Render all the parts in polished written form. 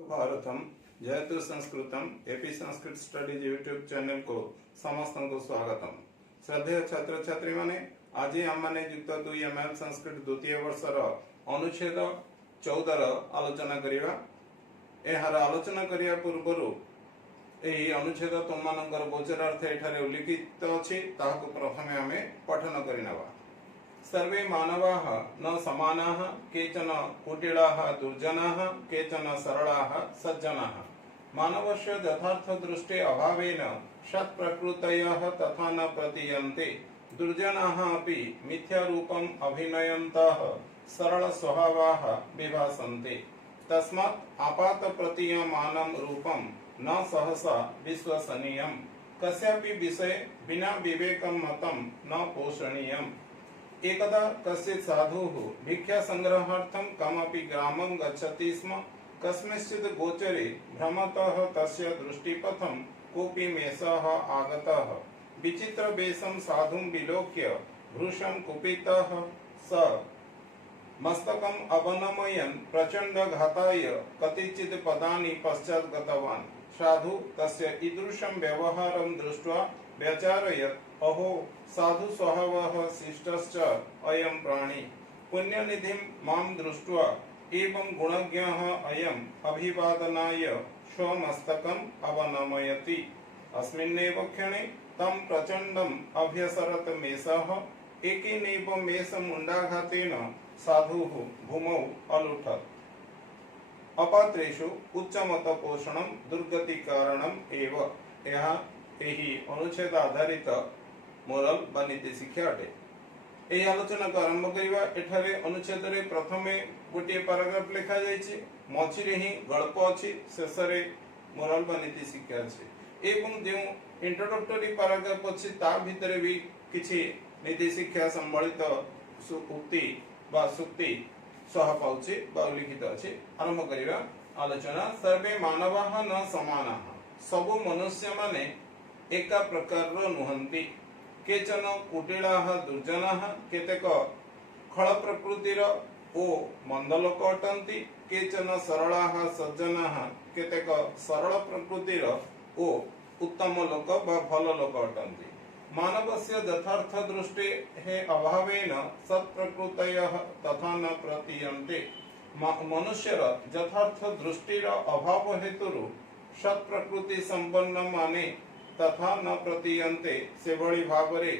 भारतम जयतु संस्कृतम AP Sanskrit studies YouTube channel को समस्त को स्वागतम। श्रद्धेय छात्र छात्री माने आज आम मैंने युक्त 2 एमएल संस्कृत द्वितीय वर्षर अनुच्छेद 14 आलोचना करिवा। एहार आलोचना करिया पूर्व यही अनुच्छेद तुम मानकर गोचरार्थ एठारे उल्लिखित अछि ताहाको प्रथमे आमे पठन करिनवा। सर्वे मानवाः न समानाः, केचन कुटिलाः दुर्जनाः, केचन सरलाः सज्जनाः। मानवस्य यथार्थ दृष्टे अभावेन सत्प्रकृतयः तथा न प्रतीयन्ते। दुर्जनाः अपि मिथ्यारूपम् अभिनयन्तः सरल स्वभावाः विभासन्ते। तस्मात् आपात प्रतीयमानं रूपं न सहसा विश्वसनीयम्। कस्यापि विषये बिना विवेकं मतं न पोषणीयम्। एकदा कश्चित् साधुः भिक्षा संग्रहार्थं कमपि ग्रामं गच्छति स्म। कस्मिंश्चित् गोचरे भ्रमतः तस्य दृष्टिपथं कोऽपि मेषः आगतः। विचित्रवेषं साधुं विलोक्य भृशं कुपितः स मस्तकम् अवनमयन् प्रचण्डघाताय कतिचित् पदानि पश्चात् गतवान्। साधु तस्य ईदृशं व्यवहारं दृष्ट्वा व्यचारयत्, अहो साधु स्वभावः शिष्टश्च अयं प्राणी। पुण्यनिधिं मां दृष्ट्वा एवं गुणज्ञः अयम् अभिवादनाय स्वमस्तकम् अवनमयति। अस्मिन्नेव क्षणे तं प्रचण्डम् अभ्यसरत् मेषः। एकेनैव मेषमुण्डाघातेन साधुः भूमौ अलुठत्। अपात्रेषु उच्चमतपोषणं दुर्गतिकारणम् एव। यही अनुच्छेद आधारित मोरल बा नीति शिक्षा अटे। एही आलोचना को आरंभ करिवा। एठारे अनुच्छेद रे प्रथमे गोटे पैराग्राफ लिखा जायछि, मझिरे ही गल्प अछि, शेषरे मोरल बा नीति शिक्षा अछि। एवं जे इंट्रोडक्टरी पैराग्राफ अछि ता भितरे भी किछि नीति शिक्षा संबलित उक्ति बा सुक्ति सह पाउछि बा लिखित अछि। आरंभ करिवा आलोचना। सर्वे मानवाः न समानाः। सबु मनुष्य माने एका प्रकार नुहंती। केचन कुटिलाः दुर्जनाः, केतेक खल प्रकृतिर ओ मंद लोक अटंती। केचन सरलाः सज्जनाः, केतेक सरल प्रकृतिर ओ उत्तम लोक बा भल लोक अटंती। मानवस्य यथार्थ दृष्टे हे अभावेन सत्प्रकृतयः तथा न प्रतीयन्ते। मनुष्यर यथार्थ दृष्टिर अभाव हेतुरु सत्प्रकृति संपन्न माने तथा न प्रतीयन्ते से भली भावरे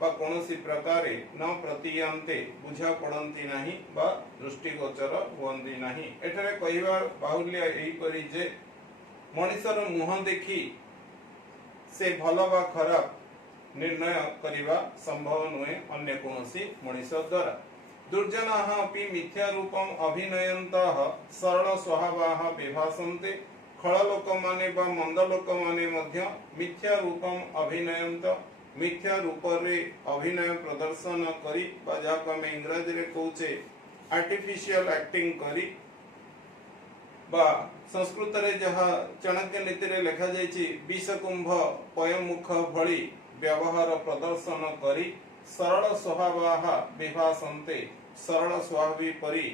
बा कोनोसी प्रकारे न प्रतीयन्ते बुझा पड़ंती नहीं बा दृष्टिगोचर हुअंती नहीं। एठारे कहिबा बाहुल्य एही परि जे मनुष्यर मुह देखि से भल बा खराब निर्णय करिबा संभव नुहे अन्य कोनोसी मनुष्य द्वारा। दुर्जनाः अपि मिथ्या रूपम् अभिनयन्तः सरल स्वभावाः विभासन्ते। खल लोक माने बा मंद लोक माने मध्य मिथ्या रूपम अभिनयंत, मिथ्या रूप रे अभिनय प्रदर्शन करी बा जाको हम इंग्रजी रे कहूचे आर्टिफिशियल एक्टिंग करी बा संस्कृत रे जहा चाणक्य नीति रे लिखा जायछि विषकुंभ पयमुख भली व्यवहार प्रदर्शन करी सरल स्वभावाः विभासन्ते। सरल स्वभावी परी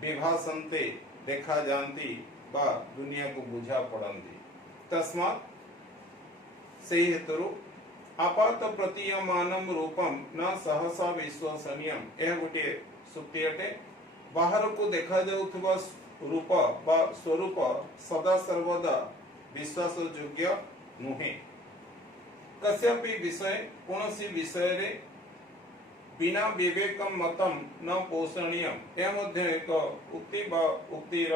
विभासन्ते देखा जानती बा दुनिया को बुझा पड़ंती। तस्मात् से हेतु आपात प्रतीयमानं रूपम न सहसा विश्वसनीयम। यह गोटे सुक्ति अटे। बाहर को देखा जाउथबा रूप बा स्वरूप सदा सर्वदा विश्वास योग्य नुहे। कस्यापि विषय कोनोसी विषय रे बिना विवेकम मतम न पोषणीयम। यह मध्य एक उक्ति बा उक्तिर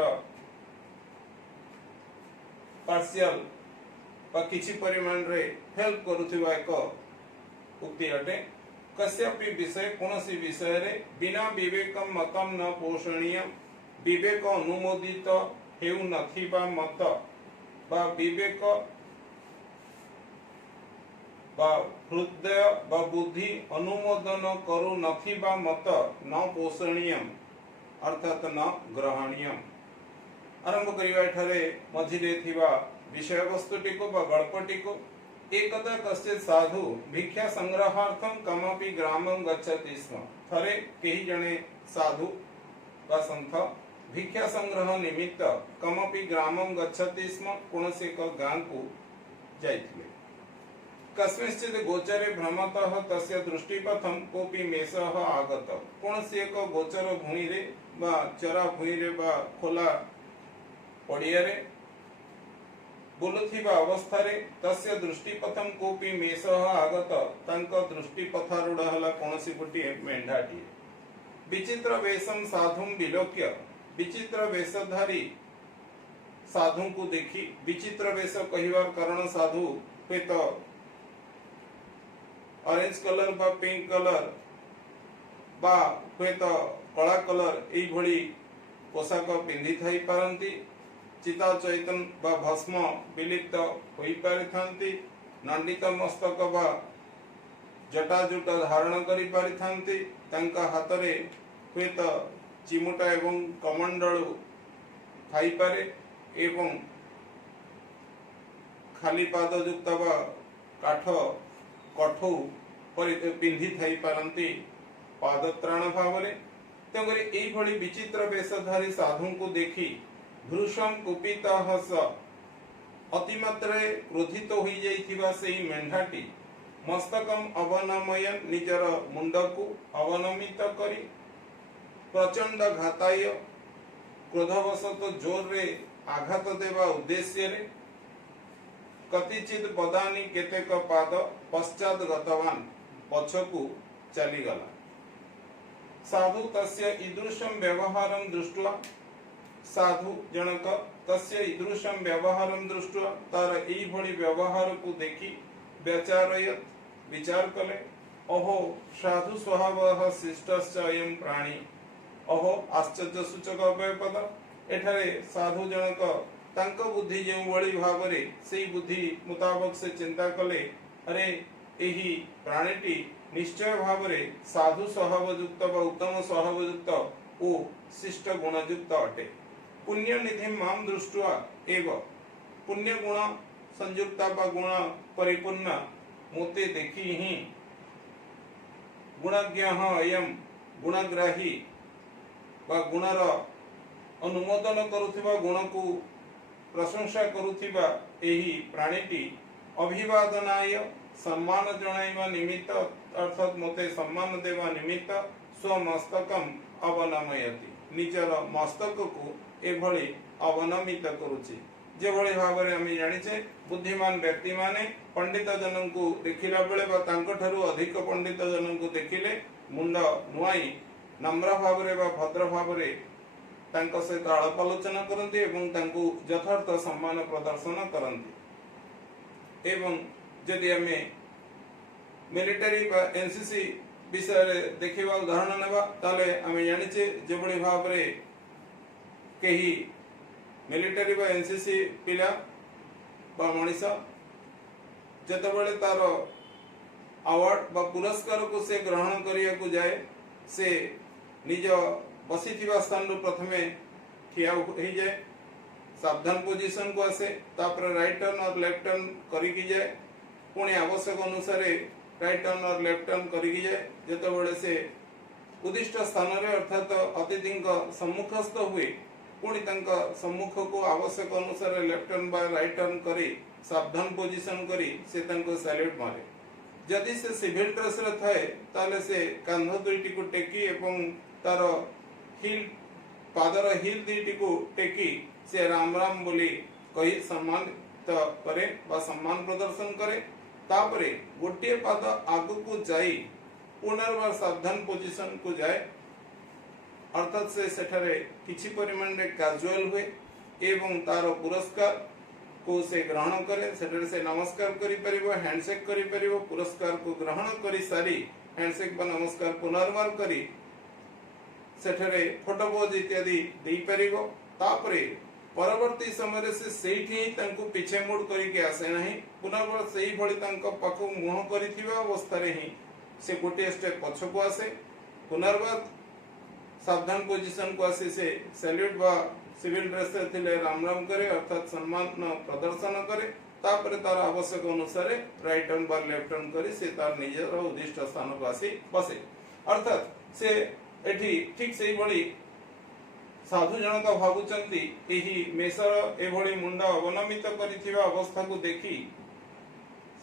पार्शियल बा किछि परिमाण रे हेल्प करूथिबा एक उक्ति अटे। कस्यापि विषय कोनोसी विषय रे बिना विवेकम मतम न पोषणीयम। विवेक अनुमोदित हेउ नथिबा मत बा विवेक बा हृदय बा बुद्धि अनुमोदन करू नथिबा मत न पोषणीयम अर्थात न ग्रहणीयम। आरंभ करिवा। एठारे मझिरे थिबा विषय वस्तुटी को बा गल्पटी को। एकदा कश्चित् साधु भिक्षा संग्रहार्थं कमपि ग्रामं गच्छति स्म। थरे केही जणे साधु वा सन्थ भिक्षा संग्रह निमित्त कमपि ग्रामं गच्छति स्म कौनसी एक गां को जाइथिले कस्मिंश्चित् गोचरे भ्रमतः तस्य दृष्टिपथं कोऽपि मेषः आगत कौनसी एक गोचर भूमि रे बा चरा भूमि रे बा खोला पड़िया रे बुलुथिबा अवस्थारे तस्य दृष्टिपथं कोऽपि मेषः आगत तांक दृष्टिपथारूढ़ हला कौनसी गोटिए मेंढाटिए विचित्र वेशम साधुम विलोक्य विचित्र वेशधारी साधु को देखी विचित्र वेश कहिबार कारण साधु हुए तो ऑरेंज कलर बा पिंक कलर बा हुए तो कला कलर एई भली पोशाक पिंधि थाई पारंती चिता चैतन बा भस्म विलिप्त होई पारिथांती नंदित मस्तक बा जटाजुट धारण करि पारिथांती तांका हातरे हुए तो चिमुटा एवं कमंडलू थाई पारे एवं खाली पाद युक्त बा काठ कठौ पिंधि थाई पारंती पादत्राण भावरे तेणुकरी एई भली विचित्र वेशधारी साधु को देखी भृशं कुपितः स अतिमात्रे क्रोधित होई जाइथिबा सेई मेंढाटी मस्तकम अवनमयन निजर मुंडकु अवनमित करी प्रचंड घाताय क्रोधवशत जोर रे आघात देवा उद्देश्य रे कतिचित पदानी केतेक पाद पश्चात गतवान पछकु चली गला साधु तस्य ईदृशं व्यवहारं दृष्ट्वा साधु जनक तस्य ईदृशं व्यवहारं दृष्ट्वा तार एई भली व्यवहार को देखी व्यचारयत विचार कले अहो साधु स्वभावः शिष्टश्च अयं प्राणी अहो आश्चर्य सूचक अव्ययपद एठारे साधु जनक तांक बुद्धि जो भली भावरे सेई बुद्धि मुताबक से चिंता कले अरे एही प्राणीटी निश्चय भावरे साधु स्वभावयुक्त व उत्तम स्वभावयुक्त ओ शिष्ट गुणयुक्त अटे पुण्य निधि माम दृष्ट्वा एव पुण्य गुण संयुक्ता व गुण परिपूर्ण मोते देखी ही गुणज्ञः अयम गुणग्राही व गुणर अनुमोदन करुथिबा गुण को प्रशंसा करुथिबा एही प्राणीटी अभिवादनाय सम्मान जणाइबा निमित्त अर्थात मोते सम्मान देवा निमित्त स्वमस्तकम अवनमयति निजर मस्तक को एभली अवनमित करुछि जेभली भावरे आमे जानिछे बुद्धिमान व्यक्ति माने पंडित जनन को देखिला बेले बा तांको ठारू अधिक पंडित जनन को देखिले मुंड नुआई नम्र भावरे बा भद्र भावरे तांको सहित आलाप आलोचना करंती एवं तांको यथार्थ सम्मान प्रदर्शन करंती एवं जदि आमे मिलिटरी बा एनसीसी विषय रे देखिबा उदाहरण नेबा ताले आमे जानिछे जेभली भावरे केही मिलिटरी बा एनसीसी पिला बा मनीष जतबेले तार अवार्ड बा पुरस्कार को से ग्रहण करिया को जाए से निज बसीथिबा स्थान रो प्रथमे ठिया होई जाए सावधान पोजीशन को आसे तापर राइट टर्न और लेफ्ट टर्न करी की जाए पुणी आवश्यक अनुसार राइट टर्न और लेफ्ट टर्न करी की जाए जतबेले से उदिष्ट स्थान रे अर्थात अतिथि सम्मुखस्थ हुए पुणी तांका सम्मुख को आवश्यक अनुसार लेफ्ट टर्न बा राइट टर्न करी सावधान पोजीशन करी से तांको सैल्यूट मारे जदि से सिविल ड्रेस रे थाए ताले से कांध दुईटी को टेकी एवं तार हिल पादर हिल दुईटी को टेकी से राम राम बोली कही सम्मान करे बा सम्मान प्रदर्शन करे तापरे गोटे पाद आगु को जाई पुनर्बार सावधान पोजीशन को जाए अर्थात से सेठारे किछि परिमाण रे कैजुअल हुए एवं तार पुरस्कार को से ग्रहण करे सेठारे से नमस्कार करि परिबो हैंडशेक करि परिबो पुरस्कार को ग्रहण करि सारी हैंडशेक बा नमस्कार पुनर्बार करी सेठारे फोटो पोज इत्यादि देई परिबो तापरे परवर्ती समय से सेठी तांको पीछे मुड़ करी के आसे नहीं पुनर्बार सेही भली तांको पाखो मुह करिथिबा अवस्था रे ही से गोटे स्टेप पछ को आसे पुनर्बार सावधान पोजीशन को आसी से सैल्यूट बा सिविल ड्रेस थिले राम राम करे अर्थात सम्मान प्रदर्शन करे तापर तार आवश्यक अनुसार राइट टर्न बा लेफ्ट टर्न करी से तार निजर उद्दिष्ट स्थान को आसी बसे अर्थात से एठी ठीक सेही भली साधु जनक भावुचंती एही मेषर एभली मुंड अवनमित करिथिबा अवस्था को देखी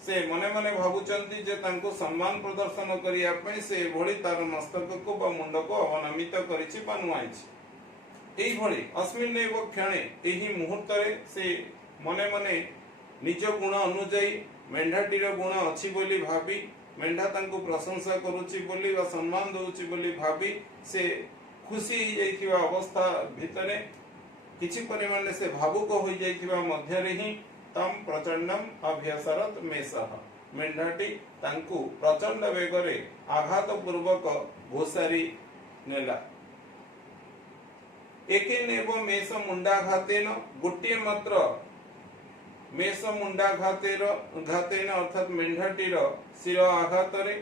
से मने मने भावुचंती जे तांको सम्मान प्रदर्शन करिया पई से एभली तार मस्तक को बा मुंड को अवनमित करिछि बा नुआइछि। एही भली अस्मिन् एव क्षणे एही मुहूर्त रे से मने मने निज गुण अनुଯାयी मेंढाटीर गुण अछि बोली भाबी मेंढा तांको प्रशंसा करूछि बोली बा सम्मान दउछि बोली भाबी से खुशी हो जाइथिबा अवस्था भितरे किछि परिमाण से भावुक हो जाइथिबा मध्य रे ही तम प्रचंडम अभ्यासरत मेषः मेंढाटी तांको प्रचंड वेगरे आघात पूर्वक घोषारी नेला। एकेनेव मेष मुंडाघातेन गोटे मात्र मेष मुंडाघातेन अर्थात मेंढाटीर शिर आघातरे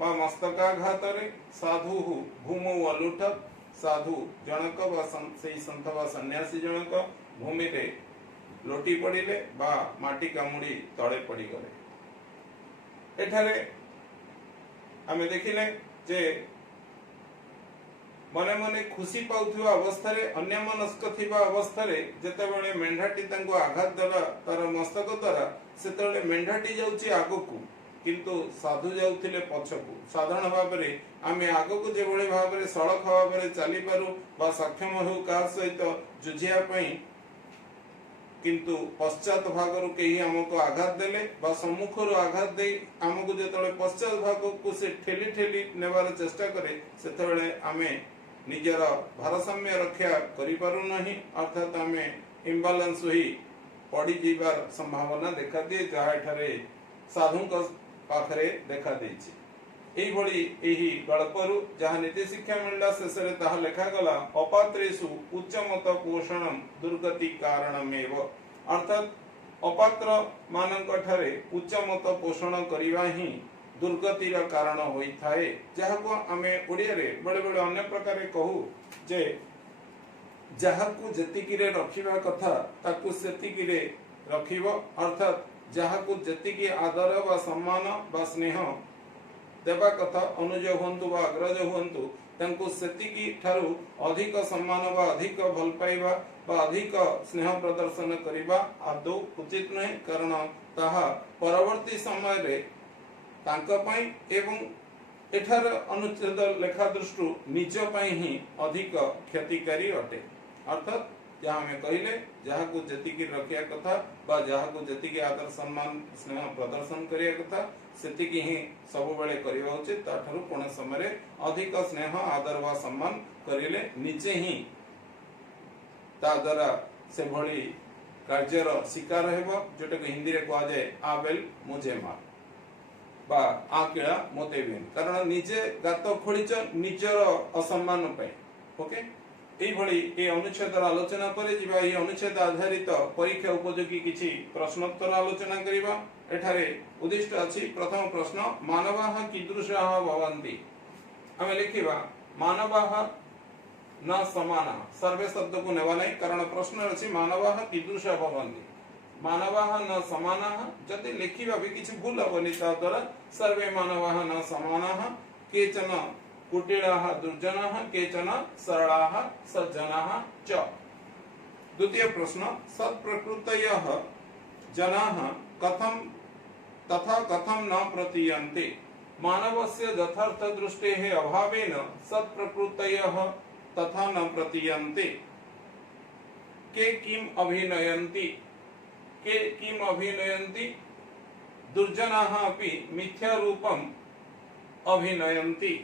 बा मस्तकाघातरे साधु भूमौ अलुठत साधु जनक बा सेई संत बा सन्यासी जनक भूमि रे लोटी पड़िले बा माटी कामुड़ी तळे पड़ी गले। एठारे आमे देखिले जे मने मने खुशी पाउथिबा अवस्था रे अन्य मनस्क थिबा अवस्था रे जेतेबेले मेंढाटी तांको आघात देला तार मस्तक द्वारा सेतेबेले मेंढाटी जाउची आगोकू किंतु साधु जाउथिले पछकू। साधारण भाबरे आमे आगोकू जे भଳି भाबरे सड़क भाबरे चली पारू बा सक्षम हो कार सहित जुझिया पई किंतु पश्चात भागरु केही हमको आघात देले बा सम्मुखरु आघात दे हमको जेतले पश्चात भागकू से ठेली ठेली नेबार चेष्टा करे सेतेबेले आमे निजर भारसाम्य रक्षा करि पारू नाही अर्थात आमे इम्बैलेंस होई पड़ी जीवार संभावना देखा दिए जहा एठारे साधु पाखरे देखा देछि। एही भली एही गल्परु जहा नीति शिक्षा मिलला शेषरे ताहा लेखा गला अपात्रेषु उच्चमत पोषणम दुर्गति कारणमेव अर्थात अपात्र मानक ठारे उच्चमत पोषण करिवा ही दुर्गतिर कारण होई थाए जहा को आमे ओडिया रे बड़े बड़े अन्य प्रकार कहू जे जहा को जतिकी रे रखिबा कथा ताकू सेतिकी रे रखिबो अर्थात जहा को जतिकी आदर बा सम्मान बा स्नेह देवा कथा अनुज हुंतु बा अग्रज हुंतु तांको सेतिकी ठारू अधिक सम्मान बा अधिक भल पाइबा बा अधिक स्नेह प्रदर्शन करिबा आदौ उचित नहीं कारण ताहा परवर्ती समय रे तांका पई एवं एठार अनुच्छेद लेखा दृष्टि निज पई ही अधिक क्षतिकारी अटे अर्थात जहाँ हमें कहले जहाँ को जतिकी रखिया कथा बा जहाँ को जतिकी आदर सम्मान स्नेह प्रदर्शन करिया कथा सेतिकी ही सब बेले करिवा उचित ताठारु कोन समय रे अधिक स्नेह आदर वा सम्मान करिले निजे ही ता द्वारा से भली कार्यर शिकार हेबो जोटा को हिंदी रे कहा जाय आबेल मुझे मार बा आकेला मोते बिन कारण निजे गात खोलिच निजर असम्मान पे ओके एई भली ए अनुच्छेदर आलोचना करे जिबा ए अनुच्छेद आधारित परीक्षा उपयोगी किछि प्रश्नोत्तर आलोचना करिबा एठारे उद्दिष्ट अछि प्रथम प्रश्न मानवाः कीदृशाः भवन्ति आमे लिखिबा मानवाः न समानः सर्वे शब्द को नेवा नै कारण प्रश्न अछि मानवाः कीदृशाः भवन्ति मानवाः न समानः जति लिखिबा भी किछि भूल हबनि ता द्वारा सर्वे मानवाः न समानः केचन कुटिलाः दुर्जनाः केचन सरलाः सज्जनाः च। द्वितीय प्रश्न सत्प्रकृतयः जनाः कथं तथा कथं न प्रतीयन्ते मानवस्य यथार्थ दृष्टेः अभावेन सत्प्रकृतयः तथा न प्रतीयन्ते के किम अभिनयन्ति दुर्जनाः अपि मिथ्या रूपम् अभिनयन्ति।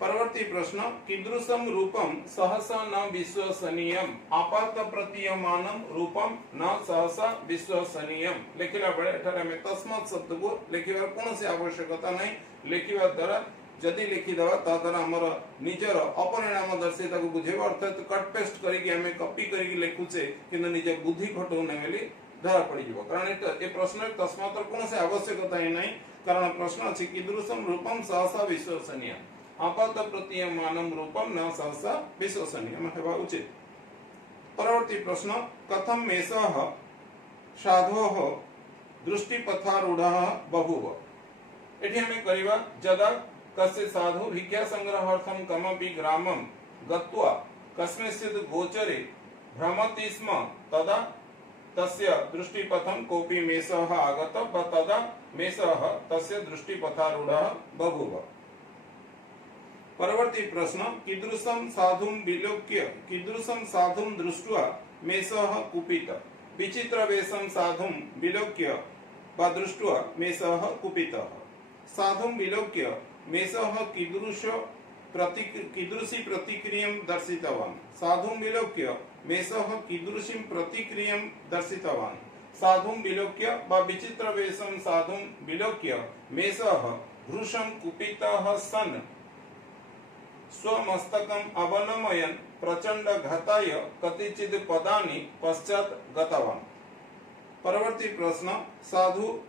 परवर्ती प्रश्न कीदृशं रूपं सहसा न विश्वसनीयम् आपात प्रतीयमानं रूपं न सहसा विश्वसनीयम् लिखिला बेले एठारे में तस्मात् शब्द को लिखिबार कोनोसी आवश्यकता नहीं लिखिबा द्वारा जदि लिखि दवा ता द्वारा हमर निजर अपरिणाम दर्शिता को बुझेबा अर्थात कट पेस्ट करिकि हमें कॉपी करिकि लिखुचे किंतु निज बुद्धि खटौ नै बेली धरा पड़ी जीवो कारण ए प्रश्न तस्मात् कोनोसी आवश्यकता ही नहीं कारण प्रश्न अछि कीदृशं रूपं सहसा विश्वसनीयम् आपात प्रतीयमानं रूपं न सहसा विश्वसनीयम् हेबा उचित। परवर्ती प्रश्न कथं मेषः साधोः दृष्टिपथारूढः बभूव एठी हमें करिबा जदा कस्य साधु भिक्षा संग्रहार्थं कमपि ग्रामं गत्वा कस्मिंश्चित् गोचरे भ्रमति स्म तदा तस्य दृष्टिपथं कोऽपि मेषः आगतः तदा मेषः तस्य दृष्टिपथारूढः बभूव। परवर्ती प्रश्न, कीदृशं साधुं विलोक्य कीदृशं साधुं दृष्ट्वा मेषः कुपितः। विचित्रवेषं साधुं विलोक्य वा दृष्ट्वा मेषः कुपितः। साधुं विलोक्य मेषः कीदृशी प्रतिक्रियां दर्शितवान्। साधुं विलोक्य मेषः कीदृशीं प्रतिक्रियां दर्शितवान्। साधुं विलोक्य वा विचित्रवेषं साधुं विलोक्य मेषः भृशं कुपितः सन् स्वमस्तकम् अवनमयन् प्रचंड घाताय कतिचित् पदानि पश्चात् गतवान्। परवर्ती प्रश्न, साधु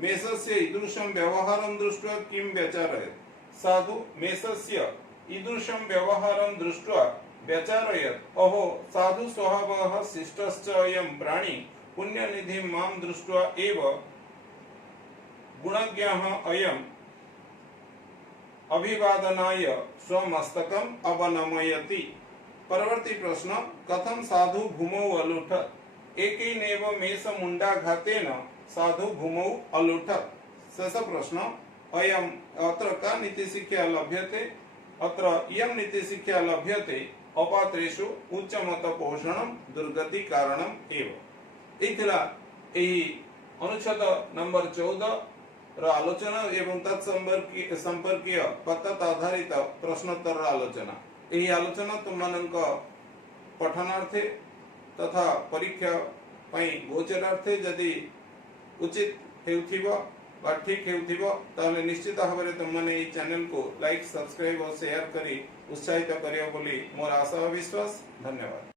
मेषस्य ईदृशं व्यवहारं दृष्ट्वा किं व्यचारयत्। साधु मेषस्य ईदृशं व्यवहारं दृष्ट्वा व्यचारयत्, अहो साधु स्वभावः शिष्टश्च अयं प्राणी पुण्यनिधिं मां दृष्ट्वा एव गुणज्ञः अयम् अभिवादनाय स्वमस्तकम् अवनमयति। परवर्ती प्रश्न, कथं साधु भूमौ अलुठत्। एकेनैव मेषमुण्डाघातेन साधु भूमौ अलुठत्। शेष प्रश्न, अयम् अत्र का नीतिशिक्षा लभ्यते। अत्र इयं नीतिशिक्षा लभ्यते अपात्रेषु उच्चमतपोषणं दुर्गति कारणम् एव। एथिला एही अनुच्छेद नंबर 14 आलोचना एवं तत्संपर्कीय पद्धत आधारित प्रश्नोत्तर आलोचना। यही आलोचना तुमମାନଙ୍କ पठनार्थे तथा परीक्षा पई गोचरार्थे जदि उचित हेउथिबो बा ठीक हेउथिबो ताले निश्चित भाबरे तुमने এই चैनल को लाइक सब्सक्राइब और शेयर करी उत्साहित करियो बोली मोर आशा और विश्वास। धन्यवाद।